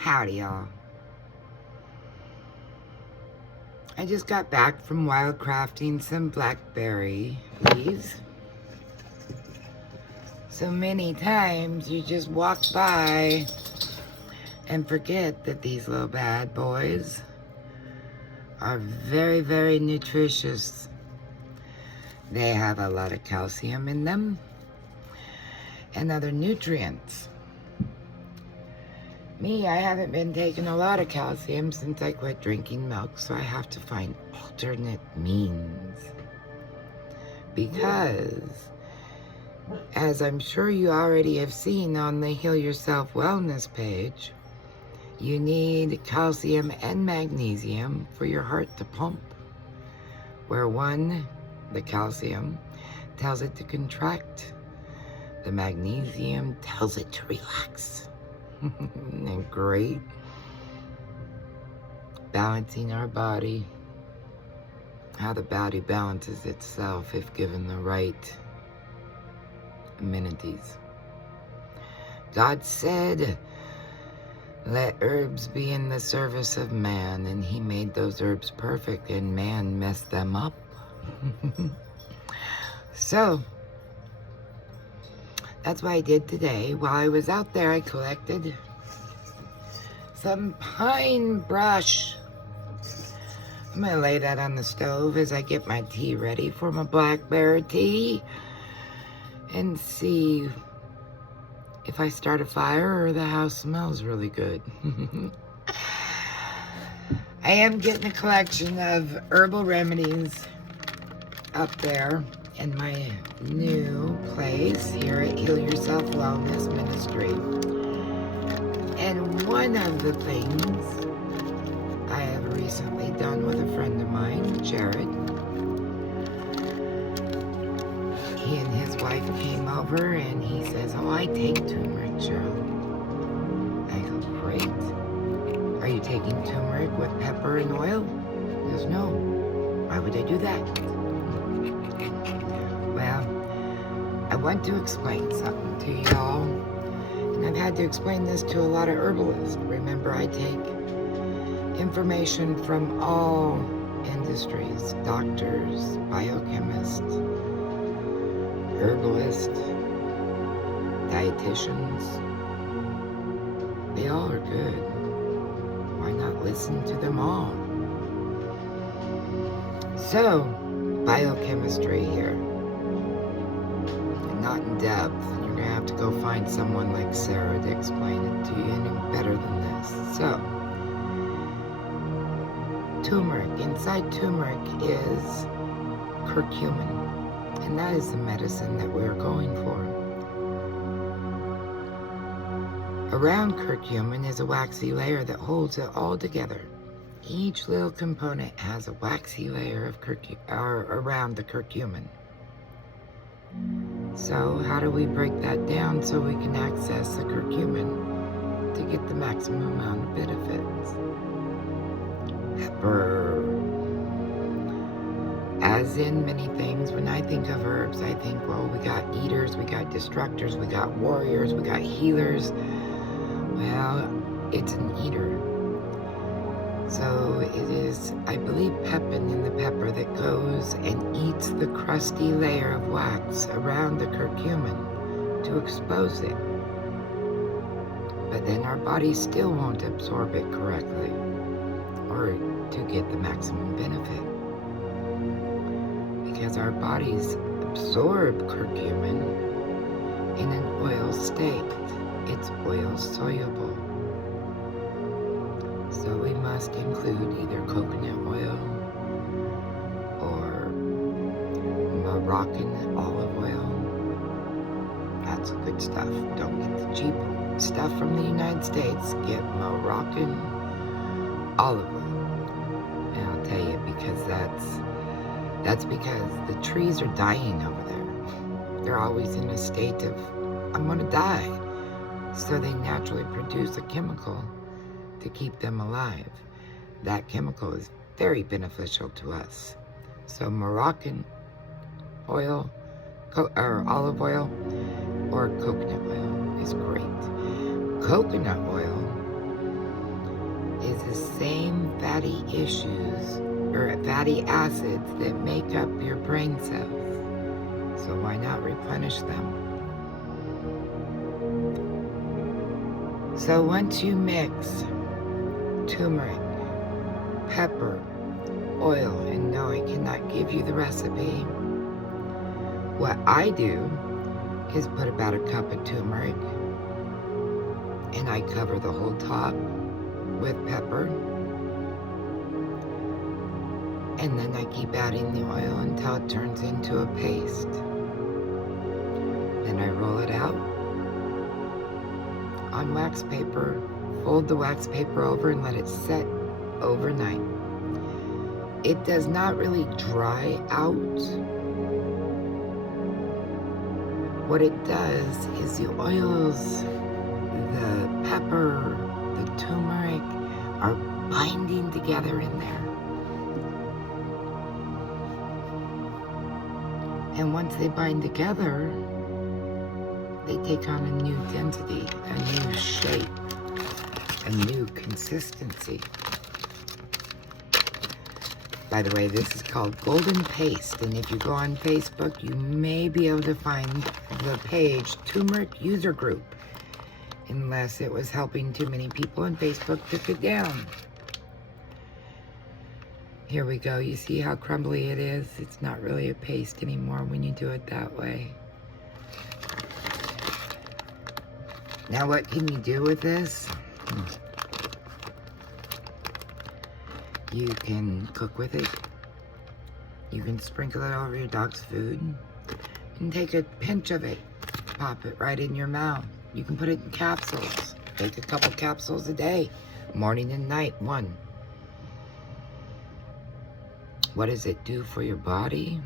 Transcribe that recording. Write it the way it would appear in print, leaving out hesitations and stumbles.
Howdy, y'all. I just got back from wildcrafting some blackberry leaves. So many times you just walk by and forget that these little bad boys are very, very nutritious. They have a lot of calcium in them and other nutrients. Me, I haven't been taking a lot of calcium since I quit drinking milk, so I have to find alternate means. Because, as I'm sure you already have seen on the Heal Yourself Wellness page, you need calcium and magnesium for your heart to pump. Where one, the calcium, tells it to contract, the magnesium tells it to relax. And great. Balancing our body. How the body balances itself if given the right amenities. God said, let herbs be in the service of man, and he made those herbs perfect and man messed them up. So, that's what I did today. While I was out there, I collected some pine brush. I'm going to lay that on the stove as I get my tea ready for my blackberry tea and see if I start a fire or the house smells really good. I am getting a collection of herbal remedies up there in my new place here at Heal Yourself Wellness Ministry. And one of the things I have recently done with a friend of mine, Jared, he and his wife came over and he says, oh, I take turmeric, Cheryl. I go, great. Are you taking turmeric with pepper and oil? He goes, no. Why would I do that? Well, I want to explain something to y'all, and I've had to explain this to a lot of herbalists. Remember, I take information from all industries, doctors, biochemists, herbalists, dietitians. They all are good. Why not listen to them all? So, biochemistry here. Not in depth. You're gonna have to go find someone like Sarah to explain it to you any better than this. So, turmeric. Inside turmeric is curcumin, and that is the medicine that we're going for. Around curcumin is a waxy layer that holds it all together. Each little component has a waxy layer of around the curcumin. So how do we break that down so we can access the curcumin to get the maximum amount of benefits? Pepper. As in many things, when I think of herbs, I think, well, we got eaters, we got destructors, we got warriors, we got healers. Well, it's an eater. So it is, I believe, pepin in the pepper that goes and eats the crusty layer of wax around the curcumin to expose it. But then our body still won't absorb it correctly or to get the maximum benefit. Because our bodies absorb curcumin in an oil state. It's oil soluble. So we must include either coconut oil or Moroccan olive oil. That's good stuff. Don't get the cheap stuff from the United States. Get Moroccan olive oil. And I'll tell you, because that's because the trees are dying over there. They're always in a state of, I'm gonna die. So they naturally produce a chemical to keep them alive. That chemical is very beneficial to us. So Moroccan oil, or olive oil, or coconut oil is great. Coconut oil the same fatty issues or fatty acids that make up your brain cells. So why not replenish them? So once you mix turmeric, pepper, oil, and no, I cannot give you the recipe. What I do is put about a cup of turmeric and I cover the whole top with pepper, and then I keep adding the oil until it turns into a paste. Then I roll it out on wax paper, fold the wax paper over and let it set overnight. It does not really dry out. What it does is the oils, the pepper, the turmeric are binding together in there. And once they bind together, they take on a new density, a new shape, a new consistency. By the way, this is called Golden Paste, and if you go on Facebook, you may be able to find the page Turmeric User Group, unless it was helping too many people and Facebook took it down. Here we go. You see how crumbly it is? It's not really a paste anymore when you do it that way. Now what can you do with this? You can cook with it. You can sprinkle it over your dog's food. And take a pinch of it. Pop it right in your mouth. You can put it in capsules. Take a couple capsules a day. Morning and night, one. What does it do for your body?